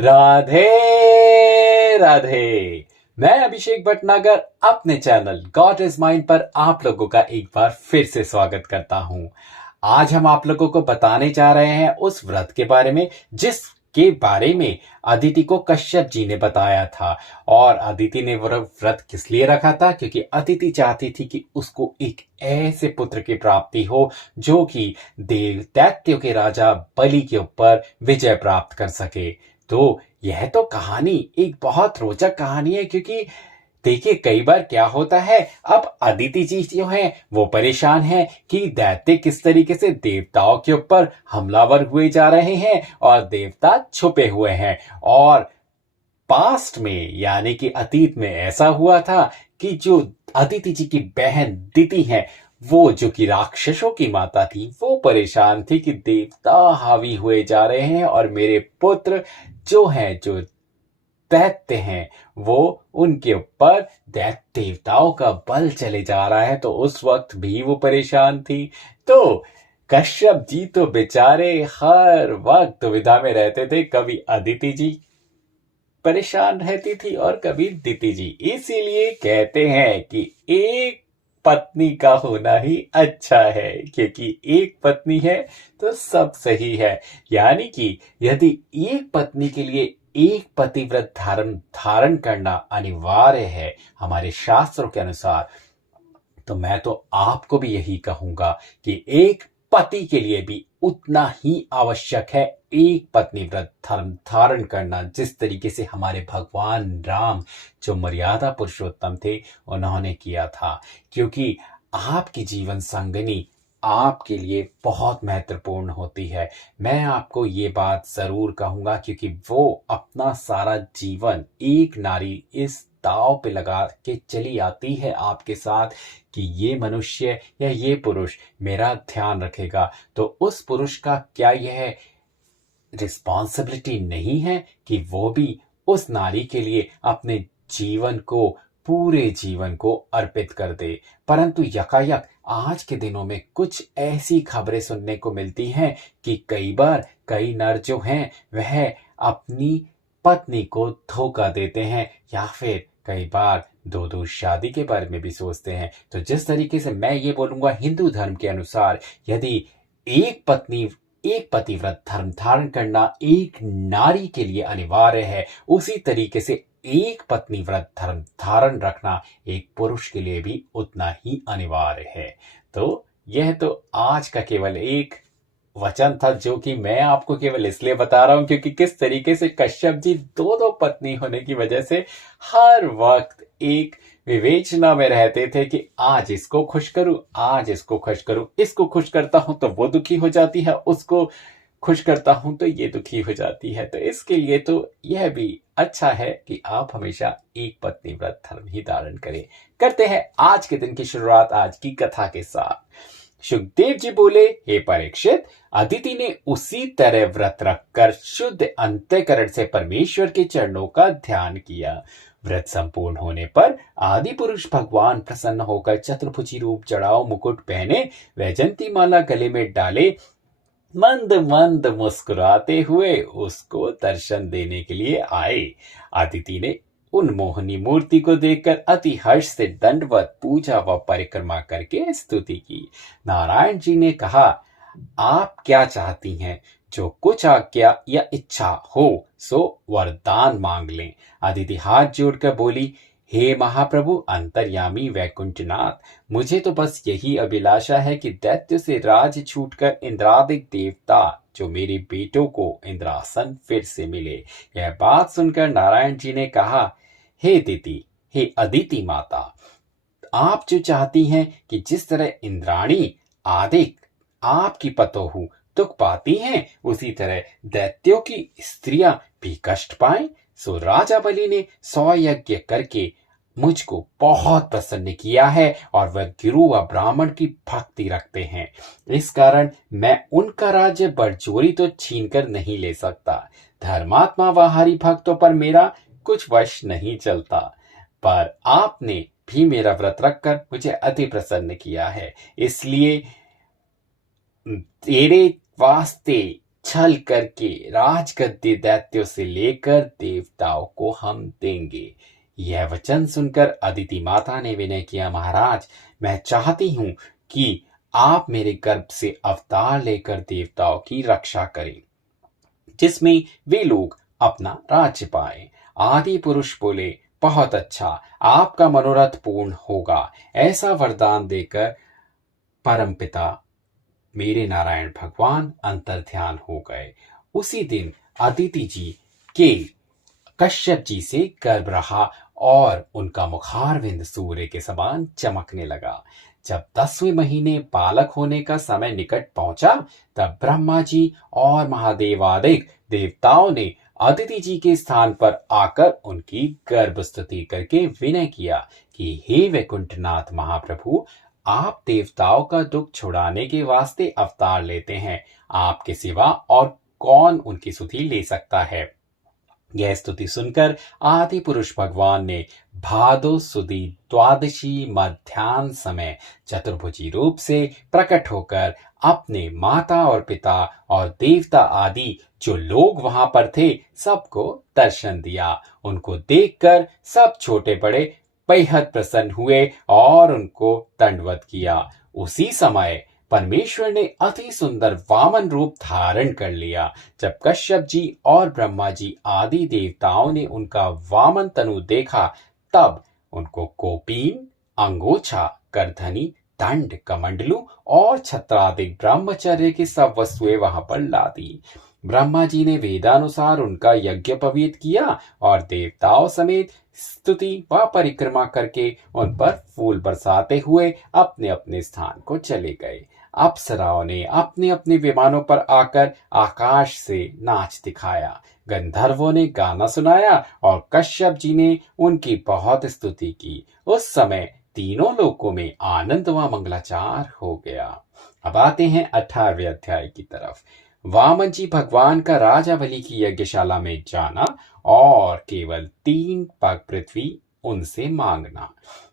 राधे राधे। मैं अभिषेक भटनागर अपने channel God is mind पर आप लोगों का एक बार फिर से स्वागत करता हूं। आज हम आप लोगों को बताने जा रहे हैं उस व्रत के बारे में जिसके बारे में अदिति को कश्यप जी ने बताया था। और अदिति ने व्रत किस लिए रखा था? क्योंकि अदिति चाहती थी कि उसको एक ऐसे पुत्र की प्राप्ति हो जो कि दैत्यों के राजा बलि के ऊपर विजय प्राप्त कर सके। तो यह तो कहानी एक बहुत रोचक कहानी है, क्योंकि देखिए कई बार क्या होता है, अब अदिति जी जो हैं वो परेशान हैं कि दैत्य किस तरीके से देवताओं के ऊपर हमलावर हुए जा रहे हैं और देवता छुपे हुए हैं। और पास्ट में यानी कि अतीत में ऐसा हुआ था कि जो अदिति जी की बहन दिति है, वो जो कि राक्षसों की माता थी, वो परेशान थी कि देवता हावी हुए जा रहे हैं और मेरे पुत्र जो दैत्य हैं वो उनके ऊपर दैत्य देवताओं का बल चले जा रहा है। तो उस वक्त भी वो परेशान थी। तो कश्यप जी तो बेचारे हर वक्त दुविधा में रहते थे, कभी अदिति जी परेशान रहती थी और कभी दिति जी। इसीलिए कहते हैं कि एक पत्नी का होना ही अच्छा है, क्योंकि एक पत्नी है तो सब सही है। यानी कि यदि एक पत्नी के लिए एक पतिव्रत धारण करना अनिवार्य है हमारे शास्त्रों के अनुसार, तो मैं तो आपको भी यही कहूंगा कि एक पति के लिए भी उतना ही आवश्यक है एक पत्नी व्रत धर्म धारण करना, जिस तरीके से हमारे भगवान राम जो मर्यादा पुरुषोत्तम थे उन्होंने किया था। क्योंकि आपकी जीवन संगनी आपके लिए बहुत महत्वपूर्ण होती है। मैं आपको ये बात जरूर कहूंगा, क्योंकि वो अपना सारा जीवन एक नारी इस दांव पे लगा के चली आती है आपके साथ कि ये मनुष्य या ये पुरुष मेरा ध्यान रखेगा। तो उस पुरुष का क्या यह रिस्पॉन्सिबिलिटी नहीं है कि वो भी उस नारी के लिए अपने जीवन को, पूरे जीवन को अर्पित कर दे? परंतु यकायक आज के दिनों में कुछ ऐसी खबरें सुनने को मिलती हैं कि कई बार कई नर जो हैं वह अपनी पत्नी को धोखा देते हैं, या फिर कई बार दो दो शादी के बारे में भी सोचते हैं। तो जिस तरीके से मैं ये बोलूंगा, हिंदू धर्म के अनुसार यदि एक पतिव्रत धर्म धारण करना एक नारी के लिए अनिवार्य है, उसी तरीके से एक पत्नी व्रत धर्म धारण रखना एक पुरुष के लिए भी उतना ही अनिवार्य है। तो यह तो आज का केवल एक वचन था जो कि मैं आपको केवल इसलिए बता रहा हूं क्योंकि किस तरीके से कश्यप जी दो दो पत्नी होने की वजह से हर वक्त एक विवेचना में रहते थे कि आज इसको खुश करूं, आज इसको खुश करूं, इसको खुश करता हूं तो वो दुखी हो जाती है, उसको खुश करता हूं तो ये दुखी हो जाती है। तो इसके लिए तो यह भी अच्छा है कि आप हमेशा एक पत्नी व्रत धर्म ही धारण करें। करते हैं आज के दिन की शुरुआत आज की कथा के साथ। सुखदेव जी बोले, हे परीक्षित, अदिति ने उसी तरह व्रत रखकर शुद्ध अंतःकरण से परमेश्वर के चरणों का ध्यान किया। व्रत संपूर्ण होने पर आदि पुरुष भगवान प्रसन्न होकर चतुर्भुजी रूप जड़ाओ मुकुट पहने, वैजंती माला गले में डाले, मंद मंद मुस्कुराते हुए उसको दर्शन देने के लिए आए। अदिति ने उन मोहनी मूर्ति को देखकर अति हर्ष से दंडवत पूजा व परिक्रमा करके स्तुति की। नारायण जी ने कहा, आप क्या चाहती हैं? जो कुछ आज्ञा या इच्छा हो सो वरदान मांग लें। अदिति हाथ जोड़कर बोली, हे महाप्रभु अंतर्यामी वैकुंठनाथ, मुझे तो बस यही अभिलाषा है कि दैत्य से राज छूटकर इंद्रादिक देवता जो मेरे बेटों को इंद्रासन फिर से मिले। यह बात सुनकर नारायण जी ने कहा, हे दिति, हे अदिति माता, आप जो चाहती हैं कि जिस तरह इंद्राणी आदिक आपकी पतोहू दुख पाती हैं, उसी तरह दैत्यों की स्त्रियां भी कष्ट पाएं। सो राजा बलि ने 100 यज्ञ करके मुझको बहुत प्रसन्न किया है और वह गुरु व ब्राह्मण की भक्ति रखते हैं। इस कारण मैं उनका राज्य बड़जोरी तो छीन कर नहीं ले सकता। धर्मात्मा व हरि भक्तों पर मेरा कुछ वश नहीं चलता, पर आपने भी मेरा व्रत रखकर मुझे अति प्रसन्न किया है। इसलिए तेरे वास्ते छल करके राजगद्दी दैत्यों से लेकर देवताओं को हम देंगे। यह वचन सुनकर अदिति माता ने विनय किया, महाराज, मैं चाहती हूं कि आप मेरे गर्भ से अवतार लेकर देवताओं की रक्षा करें, जिसमें वे लोग अपना राज्य पाए। आदि पुरुष बोले, बहुत अच्छा, आपका मनोरथ पूर्ण होगा। ऐसा वरदान देकर परमपिता मेरे नारायण भगवान अंतर्ध्यान हो गए। उसी दिन अदिति जी के कश्यप जी से गर्भ रहा और उनका मुखारविंद सूर्य के समान चमकने लगा। जब 10वें महीने बालक होने का समय निकट पहुंचा, तब ब्रह्मा जी और महादेवादिक देवताओं ने अदिति जी के स्थान पर आकर उनकी गर्भ स्तुति करके विनय किया कि हे वैकुंठनाथ महाप्रभु, आप देवताओं का दुख छुड़ाने के वास्ते अवतार लेते हैं। आपके सिवा और कौन उनकी स्तुति ले सकता है। यह स्तुति सुनकर आदि पुरुष भगवान ने भादो सुदी द्वादशी मध्याह्न समय चतुर्भुजी रूप से प्रकट होकर अपने माता और पिता और देवता आदि जो लोग वहां पर थे सबको दर्शन दिया। उनको देखकर सब छोटे बड़े बेहद प्रसन्न हुए और उनको दंडवत किया। उसी समय परमेश्वर ने अति सुंदर वामन रूप धारण कर लिया। जब कश्यप जी और ब्रह्मा जी आदि देवताओं ने उनका वामन तनु देखा, तब उनको कोपीन, अंगोछा, करधनी, दंड, कमंडलू और छत्रादिक ब्रह्मचर्य की सब वस्तुएं वहां पर ला दी। ब्रह्मा जी ने वेदानुसार उनका यज्ञ पवित्र किया और देवताओं समेत स्तुति व परिक्रमा करके उन पर फूल बरसाते हुए अपने अपने स्थान को चले गए। अप्सराओं ने अपने अपने विमानों पर आकर आकाश से नाच दिखाया। गंधर्वों ने गाना सुनाया और कश्यप जी ने उनकी बहुत स्तुति की। उस समय तीनों लोकों में आनंद व मंगलाचार हो गया। अब आते हैं 18वें अध्याय की तरफ। वामन जी भगवान का राजा बलि की यज्ञशाला में जाना और केवल 3 पग पृथ्वी उनसे मांगना।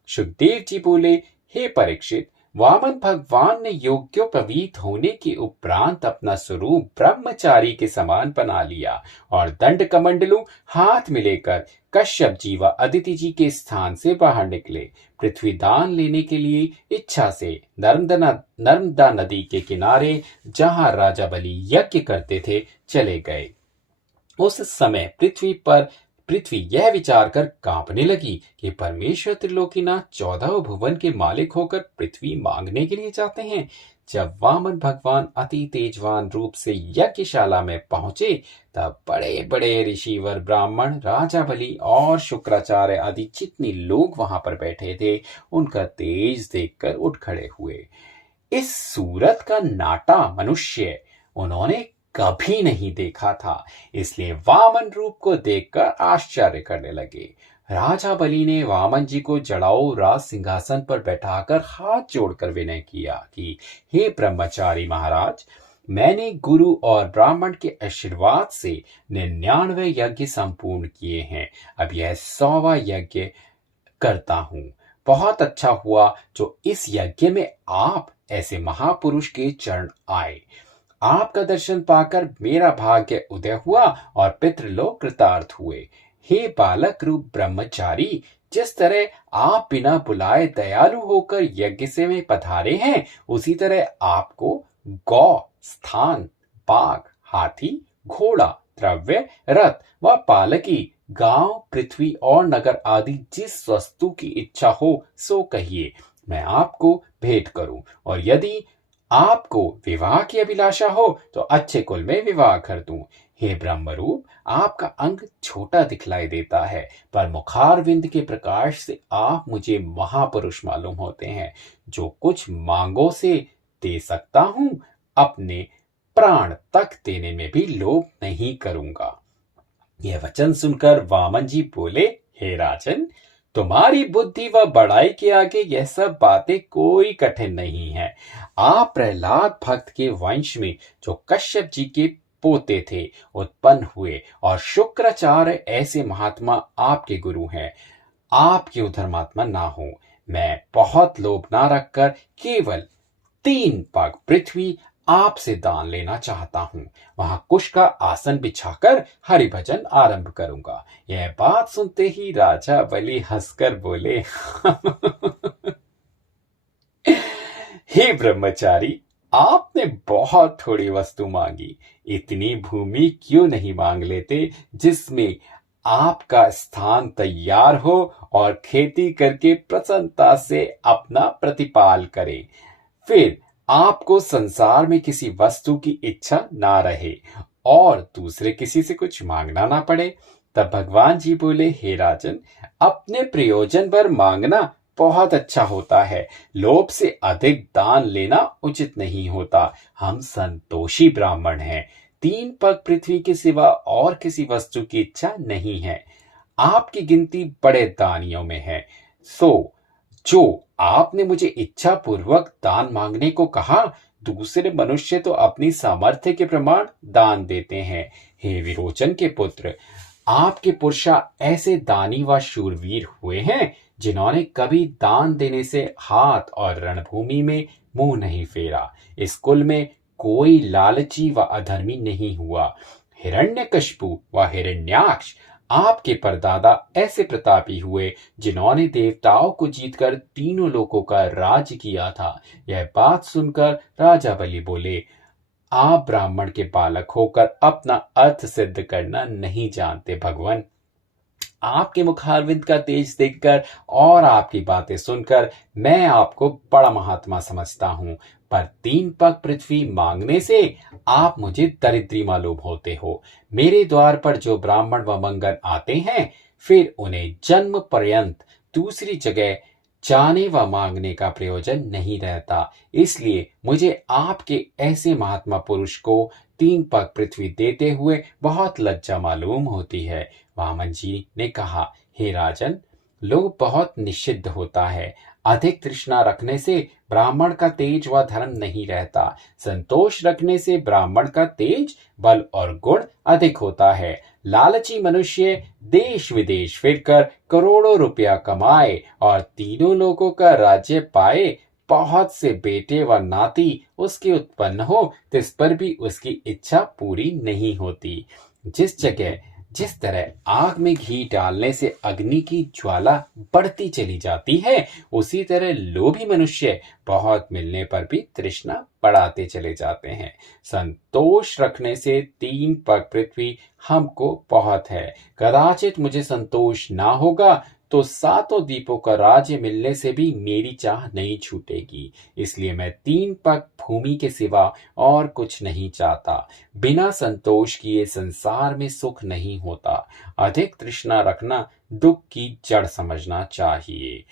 सुखदेव जी बोले, हे परीक्षित, वामन भगवान ने योग्योपवीत होने के उपरांत अपना स्वरूप ब्रह्मचारी के समान बना लिया और दंड कमंडलू हाथ में लेकर कश्यप जी व अदिति जी के स्थान से बाहर निकले। पृथ्वी दान लेने के लिए इच्छा से नर्मदा नदी के किनारे जहां राजा बलि यज्ञ करते थे चले गए। उस समय पृथ्वी यह विचार कर कांपने लगी कि परमेश्वर त्रिलोकीनाथ 14 भुवन के मालिक होकर पृथ्वी मांगने के लिए जाते हैं। जब वामन भगवान अति तेजवान रूप से यज्ञशाला में पहुंचे, तब बड़े बड़े ऋषिवर, ब्राह्मण, राजा बलि और शुक्राचार्य आदि जितने लोग वहां पर बैठे थे, उनका तेज देखकर उठ खड़े हुए। इस सूरत का नाटा मनुष्य उन्होंने कभी नहीं देखा था, इसलिए वामन रूप को देखकर आश्चर्य करने लगे। राजा बलि ने वामन जी को जड़ाऊ राज सिंहासन पर बैठाकर हाथ जोड़कर विनय किया कि हे ब्रह्मचारी महाराज, मैंने गुरु और ब्राह्मण के आशीर्वाद से 99 यज्ञ संपूर्ण किए हैं। अब यह 100वां यज्ञ करता हूं। बहुत अच्छा हुआ जो इस यज्ञ में आप ऐसे महापुरुष के चरण आए। आपका दर्शन पाकर मेरा भाग्य उदय हुआ और पितृलोक कृतार्थ हुए। हे बालक रूप ब्रह्मचारी, जिस तरह आप बिना बुलाए दयालु होकर यज्ञ से में पधारे हैं, उसी तरह आपको गौ, स्थान, बाघ, हाथी, घोड़ा, द्रव्य, रथ व पालकी, गांव, पृथ्वी और नगर आदि जिस वस्तु की इच्छा हो सो कहिए, मैं आपको भेंट करूं। और यदि आपको विवाह की अभिलाषा हो तो अच्छे कुल में विवाह कर दूं। हे ब्रह्मरूप, आपका अंग छोटा दिखलाई देता है, पर मुखारविंद के प्रकाश से आप मुझे महापुरुष मालूम होते हैं। जो कुछ मांगो से दे सकता हूं, अपने प्राण तक देने में भी लोभ नहीं करूंगा। यह वचन सुनकर वामन जी बोले, हे राजन, तुम्हारी बुद्धि व बड़ाई के आगे यह सब बातें कोई कठिन नहीं है। आप प्रहलाद भक्त के वंश में जो कश्यप जी के पोते थे उत्पन्न हुए और शुक्राचार्य ऐसे महात्मा आपके गुरु हैं। आप क्यों धर्मात्मा ना हो। मैं बहुत लोभ ना रखकर केवल 3 पग पृथ्वी आपसे दान लेना चाहता हूँ। वहां कुश का आसन बिछाकर हरिभजन आरंभ करूंगा। यह बात सुनते ही राजा बलि हंसकर बोले, हे ब्रह्मचारी, आपने बहुत थोड़ी वस्तु मांगी। इतनी भूमि क्यों नहीं मांग लेते जिसमें आपका स्थान तैयार हो और खेती करके प्रसन्नता से अपना प्रतिपाल करें। फिर आपको संसार में किसी वस्तु की इच्छा ना रहे और दूसरे किसी से कुछ मांगना ना पड़े। तब भगवान जी बोले, हे राजन, अपने प्रयोजन पर मांगना बहुत अच्छा होता है। लोभ से अधिक दान लेना उचित नहीं होता। हम संतोषी ब्राह्मण हैं। 3 पग पृथ्वी के सिवा और किसी वस्तु की इच्छा नहीं है। आपकी गिनती बड़े दानियों में है। सो जो आपने मुझे इच्छा पूर्वक दान मांगने को कहा, दूसरे मनुष्य तो अपनी सामर्थ्य के प्रमाण दान देते हैं। हे विरोचन के पुत्र, आपके पुरुषा ऐसे दानी व शूरवीर हुए हैं जिन्होंने कभी दान देने से हाथ और रणभूमि में मुंह नहीं फेरा। इस कुल में कोई लालची व अधर्मी नहीं हुआ। हिरण्यकशिपु व हिरण्याक्ष आपके परदादा ऐसे प्रतापी हुए जिन्होंने देवताओं को जीतकर तीनों लोकों का राज किया था। यह बात सुनकर राजा बलि बोले, आप ब्राह्मण के बालक होकर अपना अर्थ सिद्ध करना नहीं जानते भगवान। आपके मुखारविंद का तेज देखकर और आपकी बातें सुनकर मैं आपको बड़ा महात्मा समझता हूं, पर 3 पग पृथ्वी मांगने से आप मुझे दरिद्री मालूम होते हो। मेरे द्वार पर जो ब्राह्मण व मंगन आते हैं, फिर उन्हें जन्म पर्यंत दूसरी जगह जाने व मांगने का प्रयोजन नहीं रहता। इसलिए मुझे आपके ऐसे महात्मा पुरुष को 3 पग पृथ्वी देते हुए बहुत लज्जा मालूम होती है। वामन जी ने कहा, हे राजन, लोभ बहुत निषिद्ध होता है। अधिक तृष्णा रखने से ब्राह्मण का तेज व धर्म नहीं रहता। संतोष रखने से ब्राह्मण का तेज, बल और गुण अधिक होता है। लालची मनुष्य देश विदेश फिरकर करोड़ों रुपया कमाए और तीनों लोगों का राज्य पाए, बहुत से बेटे व नाती उसके उत्पन्न हो, तिस पर भी उसकी इच्छा पूरी नहीं होती। जिस तरह आग में घी डालने से अग्नि की ज्वाला बढ़ती चली जाती है, उसी तरह लोभी मनुष्य बहुत मिलने पर भी तृष्णा बढ़ाते चले जाते हैं। संतोष रखने से 3 पग पृथ्वी हमको बहुत है। कदाचित मुझे संतोष ना होगा तो 7 द्वीपों का राज्य मिलने से भी मेरी चाह नहीं छूटेगी। इसलिए मैं 3 पग भूमि के सिवा और कुछ नहीं चाहता। बिना संतोष किए संसार में सुख नहीं होता। अधिक तृष्णा रखना दुख की जड़ समझना चाहिए।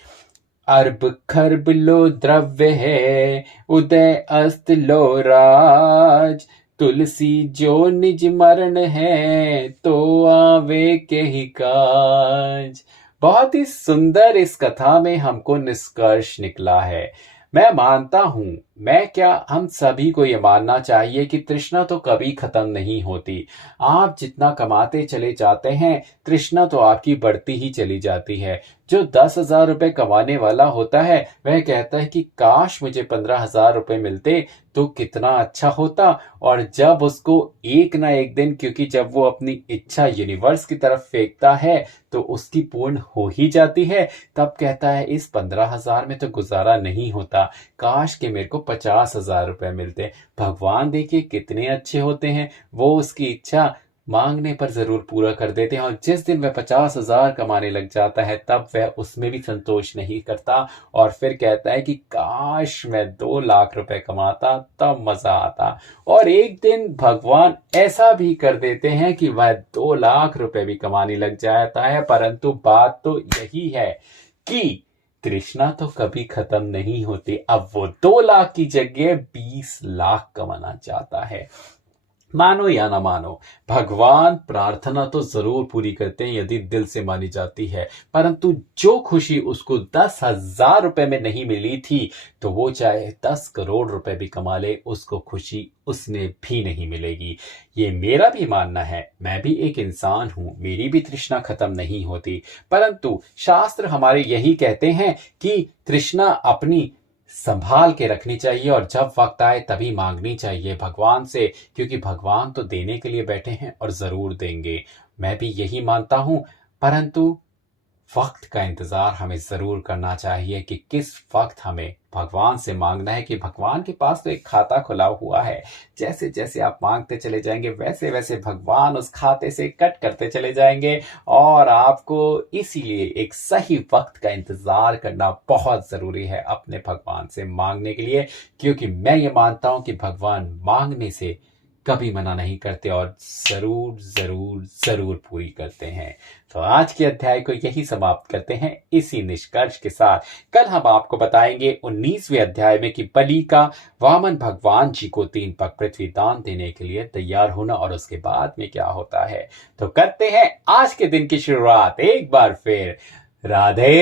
अर्ब खर्ब लो द्रव्य है, उदय अस्त लो राज। तुलसी जो निज मरण है, तो आवे के ही काज। बहुत ही सुंदर इस कथा में हमको निष्कर्ष निकला है। मैं मानता हूं, मैं क्या, हम सभी को ये मानना चाहिए कि तृष्णा तो कभी खत्म नहीं होती। आप जितना कमाते चले जाते हैं, तृष्णा तो आपकी बढ़ती ही चली जाती है। जो 10,000 रुपए कमाने वाला होता है, वह कहता है कि काश मुझे 15,000 रुपए मिलते तो कितना अच्छा होता। और जब उसको एक ना एक दिन, क्योंकि जब वो अपनी इच्छा यूनिवर्स की तरफ फेंकता है तो उसकी पूर्ण हो ही जाती है, तब कहता है इस 15,000 में तो गुजारा नहीं होता, काश कि मेरे को 50,000 रुपए मिलते। भगवान देखिए कितने अच्छे होते हैं, वो उसकी इच्छा मांगने पर जरूर पूरा कर देते हैं। और जिस दिन वह 50,000 कमाने लग जाता है, तब वह उसमें भी संतोष नहीं करता और फिर कहता है कि काश मैं 2 लाख रुपए कमाता, तब मजा आता। और एक दिन भगवान ऐसा भी कर देते हैं कि वह 2 लाख रुपए भी कमाने लग जाता है। परंतु बात तो यही है कि तृष्णा तो कभी खत्म नहीं होती। अब वो 2 लाख की जगह 20 लाख कमाना चाहता है। मानो या ना मानो, भगवान प्रार्थना तो जरूर पूरी करते हैं यदि दिल से मानी जाती है। परंतु जो खुशी उसको 10,000 रुपए में नहीं मिली थी, तो वो चाहे 10 करोड़ रुपए भी कमा ले, उसको खुशी उसमें भी नहीं मिलेगी। ये मेरा भी मानना है। मैं भी एक इंसान हूं, मेरी भी तृष्णा खत्म नहीं होती। परंतु शास्त्र हमारे यही कहते हैं कि तृष्णा अपनी संभाल के रखनी चाहिए और जब वक्त आए तभी मांगनी चाहिए भगवान से, क्योंकि भगवान तो देने के लिए बैठे हैं और जरूर देंगे। मैं भी यही मानता हूं, परंतु वक्त का इंतजार हमें जरूर करना चाहिए कि किस वक्त हमें भगवान से मांगना है, कि भगवान के पास तो एक खाता खुला हुआ है। जैसे जैसे आप मांगते चले जाएंगे वैसे वैसे भगवान उस खाते से कट करते चले जाएंगे, और आपको इसीलिए एक सही वक्त का इंतजार करना बहुत जरूरी है अपने भगवान से मांगने के लिए, क्योंकि मैं ये मानता हूं कि भगवान मांगने से कभी मना नहीं करते और जरूर जरूर जरूर पूरी करते हैं। तो आज के अध्याय को यही समाप्त करते हैं इसी निष्कर्ष के साथ। कल हम आपको बताएंगे 19वें अध्याय में कि बलि का वामन भगवान जी को 3 पग पृथ्वी दान देने के लिए तैयार होना और उसके बाद में क्या होता है। तो करते हैं आज के दिन की शुरुआत एक बार फिर राधे